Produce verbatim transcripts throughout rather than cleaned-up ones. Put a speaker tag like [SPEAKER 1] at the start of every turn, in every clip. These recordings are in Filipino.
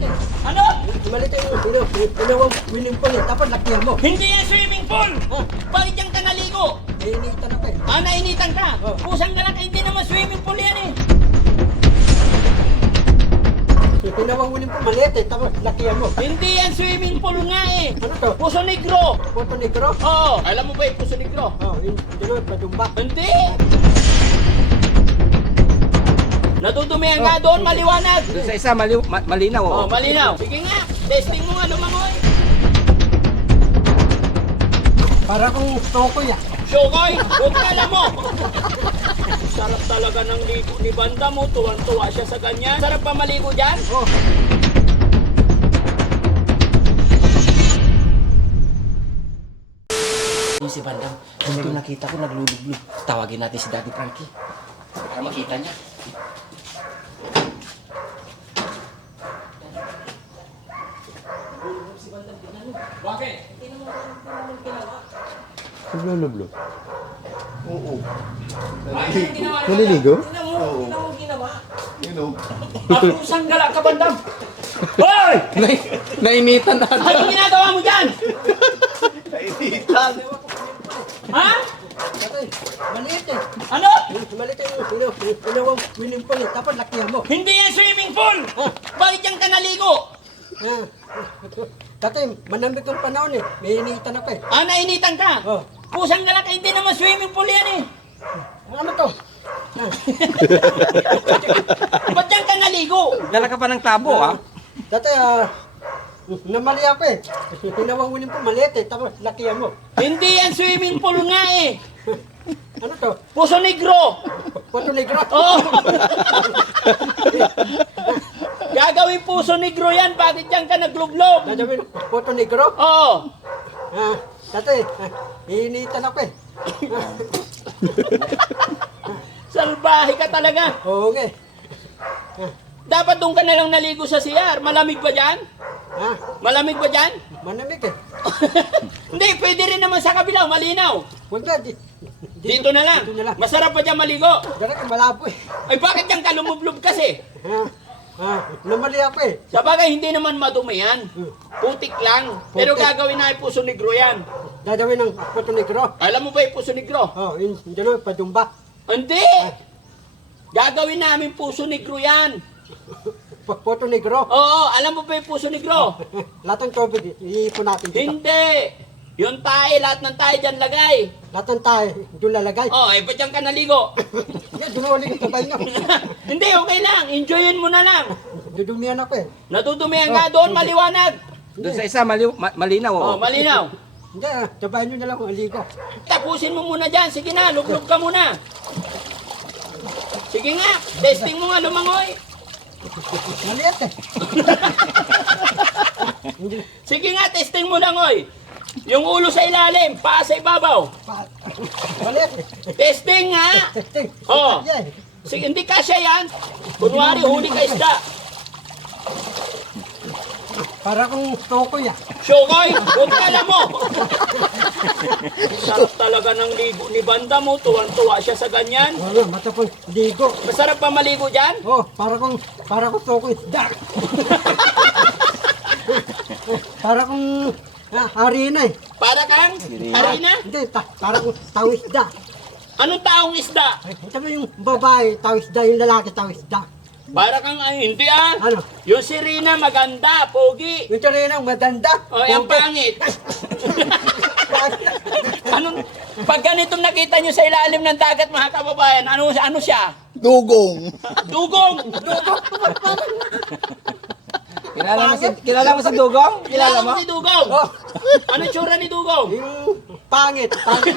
[SPEAKER 1] eh.
[SPEAKER 2] Ano?
[SPEAKER 1] Maliit yung ino, inawang swimming pool eh. Tapos lakihan mo.
[SPEAKER 2] Hindi yan swimming pool!
[SPEAKER 1] Ha?
[SPEAKER 2] Bakit yan ka naligo?
[SPEAKER 1] Iniinitan ako eh.
[SPEAKER 2] Ah, nainitan ka?
[SPEAKER 1] Oh.
[SPEAKER 2] Pusang galak, hindi naman swimming pool yan eh.
[SPEAKER 1] Inawang swimming pool, maliit eh. Tapos lakihan mo.
[SPEAKER 2] Hindi yan swimming pool nga eh.
[SPEAKER 1] Ano to?
[SPEAKER 2] Puso Negro.
[SPEAKER 1] Puto negro?
[SPEAKER 2] Oo. Alam mo ba yung Puso Negro?
[SPEAKER 1] Oh, yun, yun, padumba.
[SPEAKER 2] Hindi. Natutumihan ka doon, maliwanag.
[SPEAKER 3] Doon sa isa, mali, ma- malinaw.
[SPEAKER 2] Oh,
[SPEAKER 3] Oh.
[SPEAKER 2] malinaw. Sige nga, testing mo nga lumangoy.
[SPEAKER 1] Para kung tokoy ah.
[SPEAKER 2] Shokoy, huwag ka alam mo. Sarap talaga ng ligo ni Banda mo. Tuwan-tuwa siya sa ganyan. Sarap pa maligo dyan?
[SPEAKER 1] Oh.
[SPEAKER 3] Yung si Bandam, dito nakita ko naglulublog. Tawagin natin si Daddy Frankie. Para makita niya.
[SPEAKER 2] Bakit?
[SPEAKER 4] Naglulublo. Oo.
[SPEAKER 2] Bakit yung ginawa ni
[SPEAKER 4] Naliligo?
[SPEAKER 2] Bandam? Tingnan mo, tingnan mo ginawa.
[SPEAKER 4] You know.
[SPEAKER 2] Kapusang gala ka, Bandam. Hoy!
[SPEAKER 3] Nai- nainitan na.
[SPEAKER 2] Anong ginagawa mo dyan?
[SPEAKER 4] Nainitan.
[SPEAKER 2] Ha?
[SPEAKER 1] Tatay, maliit eh.
[SPEAKER 2] Ano?
[SPEAKER 1] Maliit yung ino, inawang swimming pool eh. Tapos lakihan mo.
[SPEAKER 2] Hindi yan swimming pool! Bakit yan ka naligo?
[SPEAKER 1] Ah. Tatay, manamig yung panahon eh. May iniitan ako eh.
[SPEAKER 2] Ah, nainitan ka?
[SPEAKER 1] Oh.
[SPEAKER 2] Pusang galak, hindi naman swimming pool yan eh.
[SPEAKER 1] Ano to? Ah.
[SPEAKER 2] Ba't yan ka naligo?
[SPEAKER 3] Dala ka pa ng tabo, ah.
[SPEAKER 1] Tatay, ah, namali ako eh. Inawang swimming pool, maliit eh. Tapos lakihan mo.
[SPEAKER 2] Hindi yan swimming pool nga eh.
[SPEAKER 1] Ano to?
[SPEAKER 2] Puso Negro.
[SPEAKER 1] Puto negro?
[SPEAKER 2] Oo. Gagawin Puso Negro yan. Bakit yan ka naglublob?
[SPEAKER 1] Dadawin, puto negro?
[SPEAKER 2] Oo.
[SPEAKER 1] Ah, tatay, ah, iniitan ako eh.
[SPEAKER 2] Salbahe ka talaga.
[SPEAKER 1] Oo nga eh.
[SPEAKER 2] Dapat doon ka na lang naligo sa C R. Malamig ba dyan?
[SPEAKER 1] Ah,
[SPEAKER 2] Malamig ba dyan?
[SPEAKER 1] manamig eh.
[SPEAKER 2] Hindi, pwede rin naman sa kabilang. Malinaw.
[SPEAKER 1] Huwag na, di,
[SPEAKER 2] Dito na lang.
[SPEAKER 1] Dito na lang.
[SPEAKER 2] Masarap pa dyan maligo.
[SPEAKER 1] Dara ka malabo eh.
[SPEAKER 2] Ay bakit yan ka lumublob kasi?
[SPEAKER 1] Ah, ah, namali ako eh.
[SPEAKER 2] Sa bagay, hindi naman madumi yan. Putik lang. Pero
[SPEAKER 1] Putik.
[SPEAKER 2] gagawin na yung Puso Negro yan.
[SPEAKER 1] Dadawin ng puto negro.
[SPEAKER 2] Alam mo ba yung Puso Negro?
[SPEAKER 1] Oh, yun, yun naman, padumba.
[SPEAKER 2] Hindi! Gagawin namin Puso Negro yan.
[SPEAKER 1] Pu- Puto negro.
[SPEAKER 2] Oo, alam mo ba yung Puso Negro?
[SPEAKER 1] Lahat ng tubig, iipon natin dito.
[SPEAKER 2] Hindi! Yung tayo, lahat ng tayo dyan lagay.
[SPEAKER 1] Lahat ng tayo, doon lalagay.
[SPEAKER 2] Oh, eh, ba't yan ka naligo?
[SPEAKER 1] Yan, dumuli ka tabay nyo.
[SPEAKER 2] Hindi, okay lang. Enjoyin mo na lang.
[SPEAKER 1] Dudumihan ako eh.
[SPEAKER 2] Natutumihan ka doon, maliwanag.
[SPEAKER 3] Doon sa isa, mali, ma- malinaw.
[SPEAKER 2] Oh,
[SPEAKER 3] Oh.
[SPEAKER 2] malinaw.
[SPEAKER 1] Hindi, ah, tabay nyo na lang kung aligo.
[SPEAKER 2] Tapusin mo muna dyan. Sige na, luglog ka muna. Sige nga, testing mo nga lumangoy.
[SPEAKER 1] Maliit eh.
[SPEAKER 2] Sige nga, testing mo langoy. Yung ulo sa ilalim, paa sa ibabaw.
[SPEAKER 1] Pa- Maliit eh.
[SPEAKER 2] Testing nga.
[SPEAKER 1] Testing.
[SPEAKER 2] Oh.
[SPEAKER 1] Yeah, eh.
[SPEAKER 2] Sige, hindi kasya yan. Kunwari, huli ka isda.
[SPEAKER 1] Para kung tokoy ah.
[SPEAKER 2] Shokoy, huwag ka alam mo. Sarap talaga ng ligo ni Banda mo. Tuwan-tuwa siya sa ganyan.
[SPEAKER 1] Wala, matapos ligo.
[SPEAKER 2] Masarap pa maligo dyan?
[SPEAKER 1] Oh, para kung, para kung tokoy. Dak! Para kung ah, harina eh.
[SPEAKER 2] Para kang harina?
[SPEAKER 1] Hindi, ta, para kung tawis da.
[SPEAKER 2] Anong taong isda?
[SPEAKER 1] Ay, sabi yung babae, tawis da, yung lalaki, tawis da.
[SPEAKER 2] Para kang, ay, hindi ah.
[SPEAKER 1] Ano?
[SPEAKER 2] Yung si Rina, maganda, pogi.
[SPEAKER 1] Yung rin maganda.
[SPEAKER 2] O, yung pangit. Anong, pag ganitong nakita nyo sa ilalim ng dagat, mga kababayan, ano, ano siya?
[SPEAKER 4] Dugong.
[SPEAKER 2] Dugong! Dugong!
[SPEAKER 3] Kilala mo si, kilala mo si Dugong?
[SPEAKER 2] Kilala mo si Dugong?
[SPEAKER 1] Oh,
[SPEAKER 2] Ano tsura ni Dugong?
[SPEAKER 1] yung pangit. Pangit.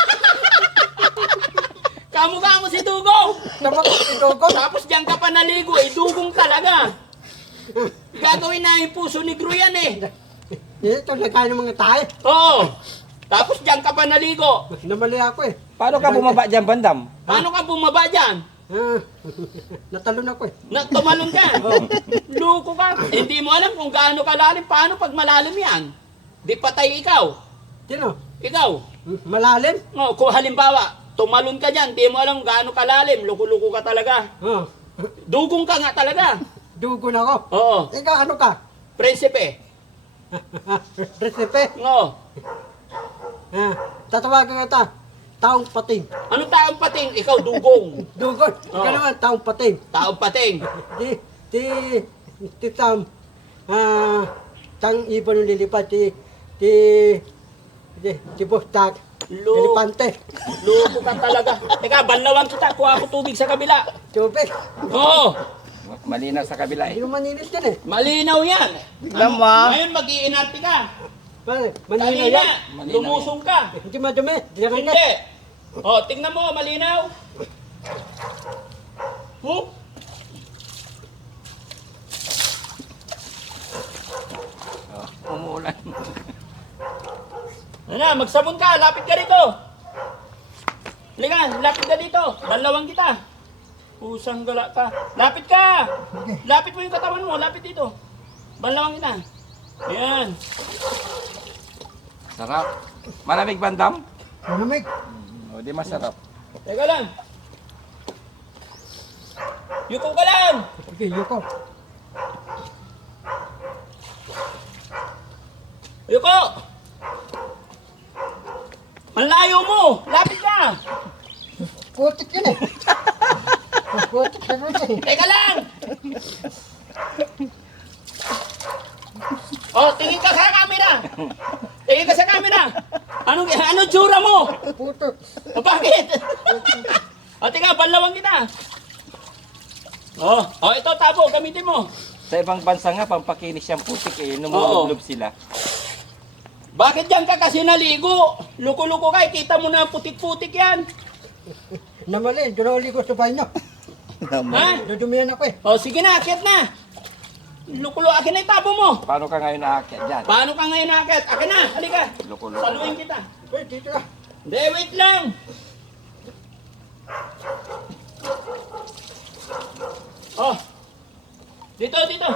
[SPEAKER 2] Kamukha mo si Dugong!
[SPEAKER 1] Naman ko si Dugong.
[SPEAKER 2] Tapos diyan ka pa naligo, eh, dugong talaga. Gagawin na yung Puso Negro yan eh.
[SPEAKER 1] Ito, lagay ng mga tayo.
[SPEAKER 2] Oo. Tapos diyan ka pa naligo.
[SPEAKER 1] Namali ako eh.
[SPEAKER 3] Paano ka bumaba dyan, Bandam?
[SPEAKER 2] Paano ka bumaba dyan?
[SPEAKER 1] Ah, natalon ako eh.
[SPEAKER 2] Na, tumalon ka. Luko ka. Hindi mo alam kung gaano kalalim. Paano pag malalim yan? Di patay ikaw.
[SPEAKER 1] Sino?
[SPEAKER 2] Ikaw.
[SPEAKER 1] Malalim?
[SPEAKER 2] Oh, kung halimbawa, tumalon ka dyan, di mo alam kung gaano kalalim. Luko-luko ka talaga.
[SPEAKER 1] Oh.
[SPEAKER 2] Dugong ka nga talaga.
[SPEAKER 1] dugo na ako.
[SPEAKER 2] Oo.
[SPEAKER 1] Ikaw, ano ka?
[SPEAKER 2] Prinsipe.
[SPEAKER 1] Resipe?
[SPEAKER 2] No.
[SPEAKER 1] Ah, tatawagan kita. Taong pating.
[SPEAKER 2] Anong taong pating? Ikaw, dugong.
[SPEAKER 1] Dugod.
[SPEAKER 2] Oo.
[SPEAKER 1] Ikaw naman, taong pating.
[SPEAKER 2] Taong pating.
[SPEAKER 1] Di, di, di tam, ah, tang ibon ng lilipad, di, di, di, di bustag,
[SPEAKER 2] Lo-
[SPEAKER 1] lilipante,
[SPEAKER 2] Lupo ka talaga. Teka, banlawan kita. Kuha ako tubig sa kabila.
[SPEAKER 1] tubig.
[SPEAKER 2] Oo.
[SPEAKER 3] Malinaw sa kabila
[SPEAKER 1] Hindi
[SPEAKER 3] eh.
[SPEAKER 1] mo maninis yan eh.
[SPEAKER 2] Malinaw yan.
[SPEAKER 3] Tignan mo, ah.
[SPEAKER 2] Ngayon, mag-iinarte ka.
[SPEAKER 1] Pare, manina
[SPEAKER 2] Kanina,
[SPEAKER 1] yan.
[SPEAKER 3] Malinaw
[SPEAKER 2] lumusong ka.
[SPEAKER 1] Hindi madumi. Hindi na
[SPEAKER 2] Hindi. O, tingnan mo, malinaw. Huh?
[SPEAKER 3] Oh, umuulan.
[SPEAKER 2] Ano na, magsabon ka. Lapit ka rito. Halika, lapit ka dito. Dalawang kita. Pusang gala ka. Lapit ka. Lapit mo yung katawan mo. Lapit dito. Balawang kita. Ayan.
[SPEAKER 3] Sarap. Malamig bandam?
[SPEAKER 1] Manamig.
[SPEAKER 3] O, di masarap.
[SPEAKER 2] Teka lang. Yuko ka lang.
[SPEAKER 1] Sige, yuko.
[SPEAKER 2] Yuko. Malayo mo. Lapit ka.
[SPEAKER 1] Putik yun eh. Putik yun eh.
[SPEAKER 2] Teka lang. Oh, tingin ka sa camera. Tingin ka sa camera. Ano ano tsura mo?
[SPEAKER 1] Putik.
[SPEAKER 2] O, bakit? O, tingnan, panlawang kita. Oh, oh, ito tabo, gamitin mo.
[SPEAKER 3] Sa ibang bansa nga, pampakinis siyang putik eh.
[SPEAKER 2] Oo.
[SPEAKER 3] Numulublob sila.
[SPEAKER 2] Bakit yan ka kasi naligo? Luko-luko ka, kita mo na putik-putik yan.
[SPEAKER 1] Namali, doon ako ligo sa banyo.
[SPEAKER 2] Ha?
[SPEAKER 1] Dudumihan ako eh.
[SPEAKER 2] O, sige na, akit na. Lukulo, akin na yung tabo mo.
[SPEAKER 3] Paano ka ngayon aakyat dyan?
[SPEAKER 2] Paano ka ngayon akit? Akin na, halika.
[SPEAKER 3] Luko-luko.
[SPEAKER 2] Saluhin kita.
[SPEAKER 1] Wait, dito ka.
[SPEAKER 2] Hindi, wait lang. Oh. Dito, dito.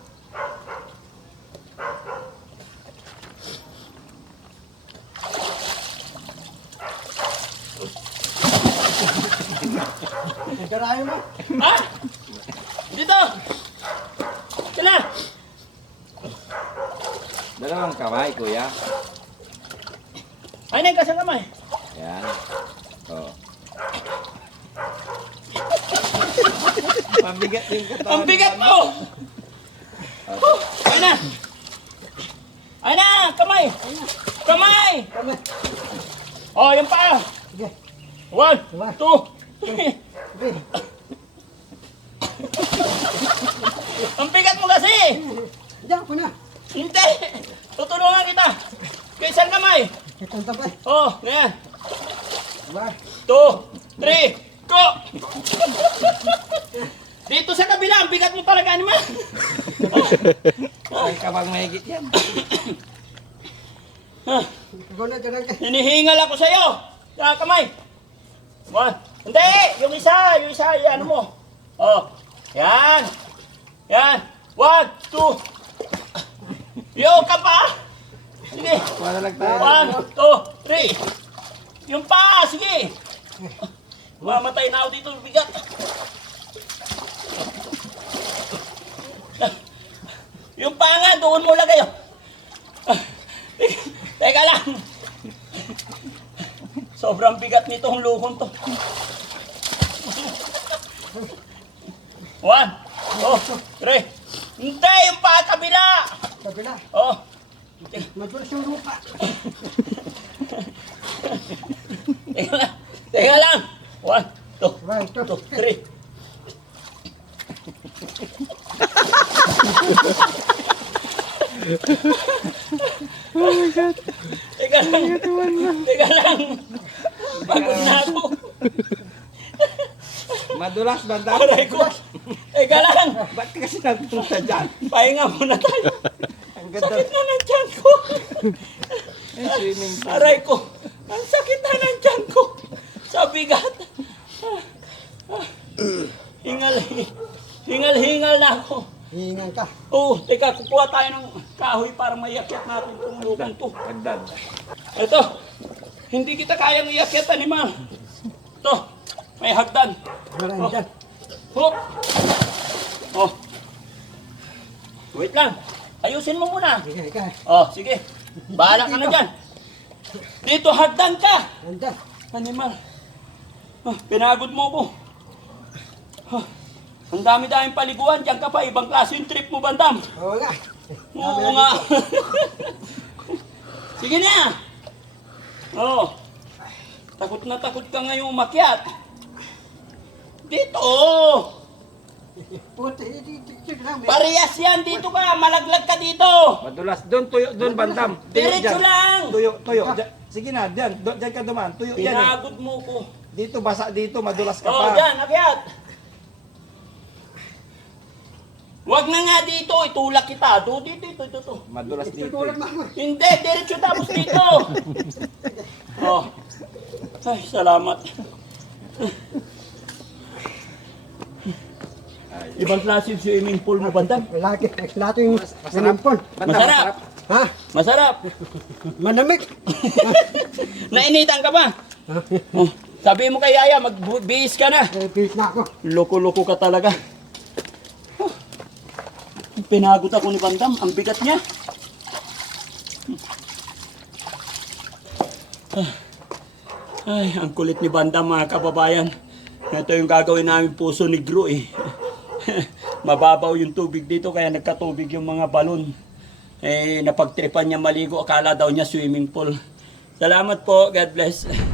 [SPEAKER 1] Nagkarayo mo.
[SPEAKER 2] Ha? Dito. Ika na.
[SPEAKER 3] Dalawang kamay, kuya.
[SPEAKER 2] Ay, na, kasang kamay.
[SPEAKER 3] Yan. Oh. Mabigat yung katawan.
[SPEAKER 2] Ang bigat mo! Oh, ay na! Ay na! Kamay! Kamay!
[SPEAKER 1] Kami.
[SPEAKER 2] Oh, yung paa!
[SPEAKER 1] Sige.
[SPEAKER 2] One,
[SPEAKER 1] Diba?
[SPEAKER 2] two, three.
[SPEAKER 1] Sige.
[SPEAKER 2] Ang bigat mo kasi!
[SPEAKER 1] Diyan ako na.
[SPEAKER 2] Hindi! Tutulungan kita! Kaya isang kamay!
[SPEAKER 1] Itong tabay.
[SPEAKER 2] Oh, ganyan.
[SPEAKER 1] Diba?
[SPEAKER 2] Two, three, go! Dito sa kabila, ang bigat mo talaga naman.
[SPEAKER 3] Ay, kabang mahigit yan.
[SPEAKER 1] Ikaw na, dyan ka.
[SPEAKER 2] Hinihingal ako sa'yo. Sa kamay. One. Hindi! Yung isa, yung isa, yan mo. Oh. Yan. Yan. One, two. Yo, ka pa. Sige.
[SPEAKER 3] Wala lang tayo.
[SPEAKER 2] One, two, three. Yung pa, sige. Mamatay na ako dito, bigat. Yung pa nga, doon mo lagay. oh. Teka lang. Sobrang bigat nitong lukon to. One, two, three. Hindi, yung pa kabila.
[SPEAKER 1] Kabila.
[SPEAKER 2] Oh.
[SPEAKER 1] Madulas yung lupa.
[SPEAKER 2] Teka lang. Teka lang. One, two,
[SPEAKER 1] Right, ito.
[SPEAKER 2] two, three. Oh my God. Teka lang. Teka lang. Pagod na ako.
[SPEAKER 3] Madulas bandam.
[SPEAKER 2] Aray ko. Teka lang.
[SPEAKER 3] Ba't ka kasi nagpunta dyan?
[SPEAKER 2] Pahinga muna tayo.
[SPEAKER 3] Ang ganda.
[SPEAKER 2] Sakit na ng tiyan ko.
[SPEAKER 3] Ay, swimming pool.
[SPEAKER 2] Aray ko. Ang sakit na ng tiyan ko. Sa bigat. Hingal. Hingal-hingal na ako.
[SPEAKER 1] Hihingan ka.
[SPEAKER 2] Oo, teka, kukuha tayo ng kahoy para maiakyat natin itong lukong to.
[SPEAKER 3] Hagdan.
[SPEAKER 2] Ito, hindi kita kayang iakyat, animal. Ito, may hagdan.
[SPEAKER 1] Maraming
[SPEAKER 2] Oh.
[SPEAKER 1] dyan.
[SPEAKER 2] Hook. Oh, Wait lang. Ayusin mo muna.
[SPEAKER 1] Sige, ikaw.
[SPEAKER 2] Oh, sige. Bahala ka na dyan. Dito, hagdan ka.
[SPEAKER 1] Handa.
[SPEAKER 2] Animal. Ah, pinagod mo ko. Ah, ang dami-daming paliguan. Diyan ka pa. Ibang klase yung trip mo, Bandam.
[SPEAKER 1] Oo nga.
[SPEAKER 2] Oo nga. Sige na. Oh. Takot na takot ka ngayong umakyat. Dito. oh.
[SPEAKER 1] Puti, dito, dito lang.
[SPEAKER 2] Parehas yan. Dito ka. Malaglag ka dito.
[SPEAKER 3] Madulas. Doon, tuyo. Doon, bandam. Tuyo
[SPEAKER 2] Diretso
[SPEAKER 3] dyan.
[SPEAKER 2] lang.
[SPEAKER 3] Tuyo, tuyo. Dyan. Sige na, dyan. Do- Dyan ka duman. Tuyo yan eh.
[SPEAKER 2] Pinagod mo ko.
[SPEAKER 3] Dito, basa dito. Madulas ka
[SPEAKER 2] Oh,
[SPEAKER 3] pa.
[SPEAKER 2] dyan. Akyat. Huwag na nga dito. Itulak kita. Do, dito, dito, dito. dito.
[SPEAKER 3] Madulas dito.
[SPEAKER 1] Tutulog
[SPEAKER 3] eh.
[SPEAKER 1] mo ako.
[SPEAKER 2] Hindi, diretso tapos dito. Oh. Ay, salamat. Ibang klase yung swimming pool mo, Bandam.
[SPEAKER 1] Lagi, lato yung sinampon.
[SPEAKER 3] Bandam,
[SPEAKER 2] Masarap.
[SPEAKER 1] Ha?
[SPEAKER 2] Masarap.
[SPEAKER 1] Manamig.
[SPEAKER 2] Nainitan ka ba? Oh, sabi mo kay Yaya, magbihis ka na.
[SPEAKER 1] Eh, pilit na ako.
[SPEAKER 2] Loko-loko ka talaga. Oh, pinagot ako ni Bandam. Ang bigat niya. Ah. Ay, ang kulit ni Bandam, mga kababayan. Ito yung gagawin namin puso negro eh. Mababaw yung tubig dito kaya nagkatubig yung mga balon. Eh, napagtripan niya maligo. Akala daw niya swimming pool. Salamat po. God bless.